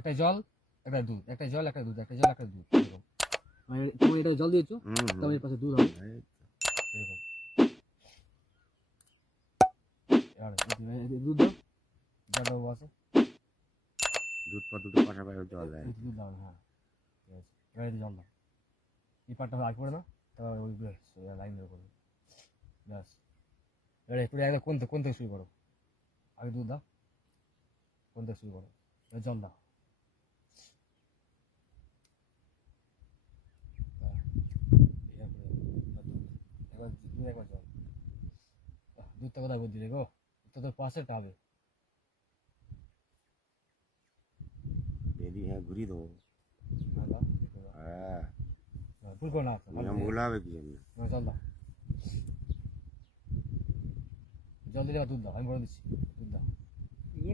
একটা জল একটা দুধ একটা জল একটা দুধ একটা জল একটা দুধ মানে তুমি এটা জল দিয়েছ। এর পাশে দুধ হবে। এরকম। যে দুধ দাও। জল দেবো আছে দুধ পর দুটো পাশাপাশি জল দেয়। দুধ দুধ দাও হ্যাঁ। এবার যে জল দাও। এই পাটটা আগে করে দাও তারপর ওই লাইন ধরে করবে ব্যাস। এবারে পুরো একদম কোন থেকে কোন থেকে শুরু করো? আগে দুধ দাও। কোন থেকে শুরু করো? জল দাও হ্যাঁ, এইরকম করে দাও। এবার দুধ, এবার দুধ একবার জল আহ, দুধটা কোথায় বুদ্ধি রে গো তো তোর পাশেরটা হবে এদিকে হ্যাঁ ঘুরিয়ে দেবো। হ্যাঁ, দাও, হ্যাঁ। হ্যাঁ, ভুল করো না ভুল হবে কি জন্য না, জল দাও। জল দিলে এবার দুধ দাও আমি বলে দিচ্ছি দুধ দাও।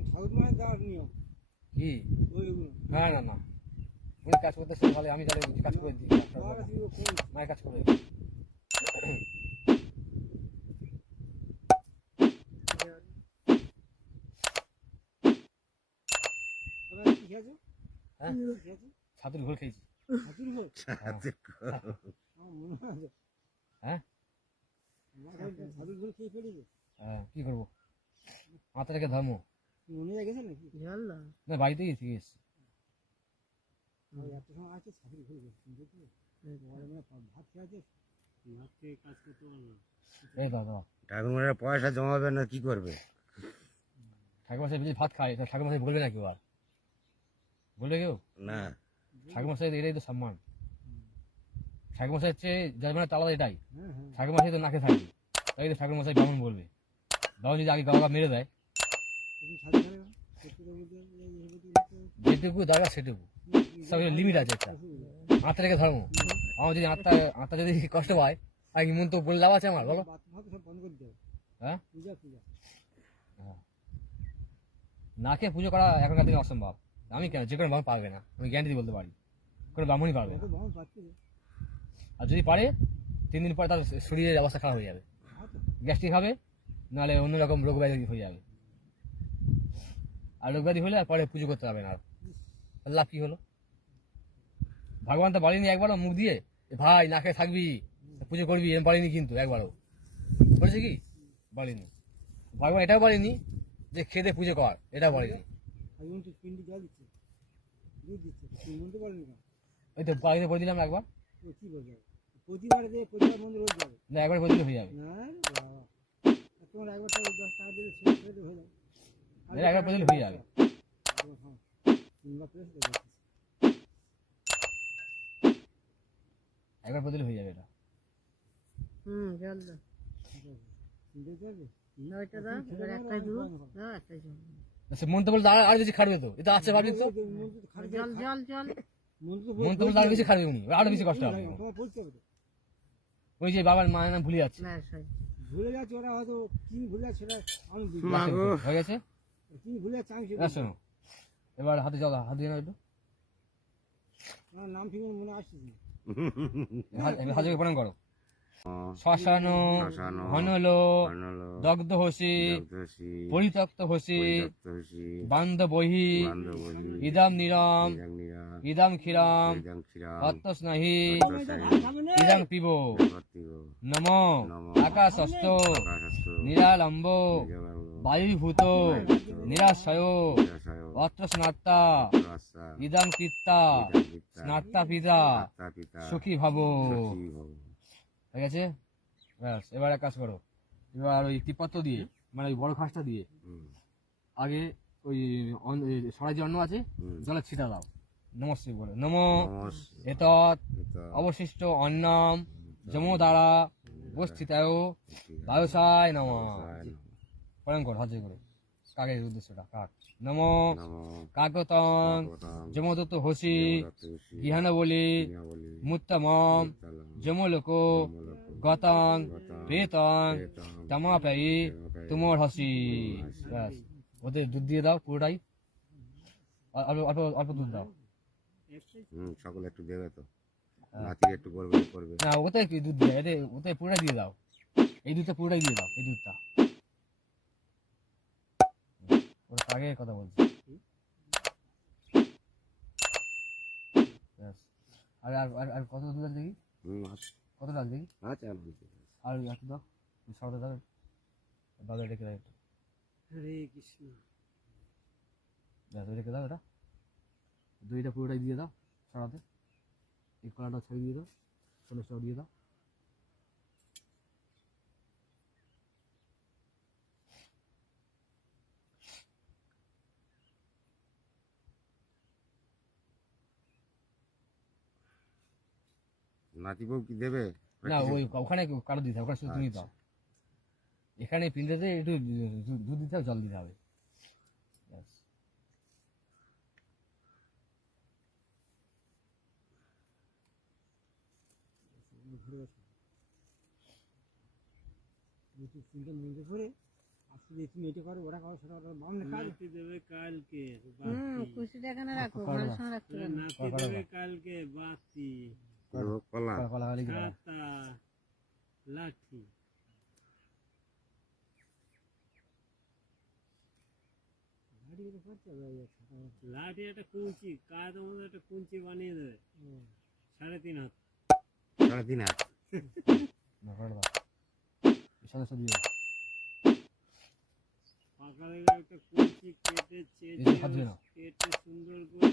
ঠাকুর মায়ের দেওয়ার নিয়ম কি? না না না। কাজ করতে আমি তাহলে কাজ করে দিই। মায়ের কাজ করে তোমরা কি খেয়েছো? হ্যাঁ? ছাতুর ঘোল খেয়েছি। হ্যাঁ। কাছে হাতুড়ি ঘর খেয়ে ফেলেছে? হ্যাঁ কি করব? মাথা রেখে ধর্ম। মনে গেছে নাকি? না না বাড়িতে থেকে এসছি ওই সময় আছে হাতুড়ি ঘর দেখি ভাত খেয়ে আছে? ভাত খেয়ে কাজ করতে পারবে না। এই দাও দাও ঠাকুমারা পয়সা জমাবে না কি করবে? ঠাকুর মাসে যদি ভাত খায় তো ঠাকুর মাসে বলবে না কেউ আর? বলবে কেউ না। ঠাকুর মাসে এটাই তো সম্মান। ঠাকুর মাসে হচ্ছে যার মানে তালাদা এটাই। ঠাকুর মাসে তো নাকে থাকবে। তাই তো ঠাকুর মাসে কেমন বলবে। ব্রাহ্মণ যদি আগে গাওয়া মেরে দেয়। যেটুকু দরকার সেটুকু। সব লিমিট আছে একটা। আত্মা রেখে ধর্ম। আমার যদি আত্মা আত্মা যদি কষ্ট পায় আর ইমন তো বলে লাভ আছে আমার বলো। হ্যাঁ? পূজা পূজা। না খেয়ে পুজো করা এখনকার দিনে অসম্ভব। আমি কেন? যে কোনো ব্রাহ্মণ পারবে না। আমি গ্যারান্টি বলতে পারি। কোনো ব্রাহ্মণই পারবে না। আর যদি পারে, তিন দিন পরে তার শরীরের অবস্থা খারাপ হয়ে যাবে। গ্যাস্ট্রিক হবে, নাহলে অন্যরকম রোগ ব্যাধি হয়ে যাবে। আর রোগ ব্যাধি হলে আর পরে পুজো করতে পারবে না আর। লাভ কী হলো? ভগবান তো বলেনি একবারও মুখ দিয়ে ভাই, না খেয়ে থাকবি, পুজো করবি। এরকম বলেনি কিন্তু একবারও। বলেছে কি? বলেনি। ভগবান এটাও বলেনি যে খেতে পুজো কর। এটাও বলেনি আর ইমন তো পিন্ডি জল দিচ্ছে দুধ দিচ্ছে তুমি বলতে ওই তো বাড়িতে বলে দিলাম একবার। কি বলবে? প্রতিবারে দিয়ে প্রতিবার মন্দির রোজ যাবে? না একবার বলে হয়ে যাবে। না তোমার একবার তো দশ টাকা দিলে ছেড়ে ছেড়ে হয়ে যাবে। না, একবার বলে হয়ে যাবে। হ্যাঁ একবার বলে হয়ে যাবে এটা। হুম জল দাও। না ওইটা দাও এবার একটা দুধ দাও একটা জল সে মন তো বলতে আর আর বেশি খাটবে তো। এটা আছে জল জল জল। মন আরও বেশি খাটবে উনি আরও বেশি কষ্ট হবে। ওই যে বাবার মায়ের নাম ভুলে যাচ্ছে। না ভুলে যাচ্ছে ওরা হয়তো কি ভুলে যাচ্ছে আমি। হয়ে গেছে? কি ভুলে যাচ্ছে আমি না শোনো। এবার হাতে যাও হাত দিয়ে একটু। নাম ঠিক মনে আসছে হাতে প্রণাম করো। শ্মশান হনলো দগ্ধ হসি পরিত্যক্ত হসি বান্ধ বহি ইদাম ইদম নিরম নিরাং নিরাং, ইদম ক্ষীরম নিরাং ক্ষীরাং, অত্তস্নাহি অত্তসায়ী, পিব নম আকাশস্থ নিরালম্ব বায়ুভূত নিরাশয় অত্র স্নাত্তা রাস্তা, ইদম কৃত্তা পিতা, স্নাত্তা পিতা সুখী ভব। ঠিক আছে ব্যাস এবার এক কাজ করো। এবার ওই টিপত্র দিয়ে মানে ওই বড় খাসটা দিয়ে আগে ওই সরাই যে অন্ন আছে হুম। জলে ছিটা দাও। নমস্তে বলে। নম এতৎ অবশিষ্ট অন্নম যমো দ্বারা উপস্থিতায় বায়ুসায় নম। প্রণাম কর হাতে করে। কাকের উদ্দেশ্যটা? কাক। নম। কাকতং যমদত্ত হসি। গৃহান বলি বলি, মুত্তমম। যমলোক। গতং প্রেতং তমাপায়ী তোমার হাসি ব্যাস। ওদের দুধ দিয়ে দাও পুরোটাই। অল্প অল্প অল্প দুধ দাও। হুম সকলে একটু দেবে তো। নাতিকে একটু করবে করবে। না ওতে কি দুধ দেয়? এতে ওতে পুরোটাই দিয়ে দাও। এই দুধটা পুরোটাই দিয়ে দাও এই দুধটা। ওর আগে কথা বলছি? আর আর আর- আর কত আছে দেখি? কত আছে দেখি? আচ্ছা আর বুঝতে আর একটু দাও। সামনে দাও। দাদা রেখে দাও একটু। হরে কৃষ্ণ। দাদা রেখে দাও এটা। দুইটা পুরোটাই দিয়ে দাও ছড়াতে এই কলাটা ছেড়ে দিয়ে দাও। চল্লিশটাও দিয়ে দাও। নাতি বউ কি দেবে? না ওই ওখানে কারও দিতে হবে ওখানে শুধু তুমি দাও। এখানে পিন্ডেতে একটু দুধ দিতে হবে জল দিতে হবে। ব্যাস। দুটো তিনটে মিনিটে করে আসলে যে তুমি এটা করো ওরা করো সেটা করো বামনে কাজ নাতি দেবে কালকে হুম বাতি কুচিটা এখানে রাখো কলা মানুষ দাও। রাখতে আরে পারো নাতি কলা দেবে দাও। কালকে বাতি কি দেবো? কলা কলা- কলা খালি দাও খাতা লাঠি গাড়ি এটা করতে হবে এই ছাতা মাতা। লাঠি একটা কুঞ্চি কাদের মধ্যে একটা কুঞ্চি বানিয়ে দেবে। সাড়ে তিন হাত। সাড়ে তিন হাত। একটা কুঞ্চি কেটে এই যে হাত চেঁচে ধুয়ে নাও। কেটে সুন্দর করে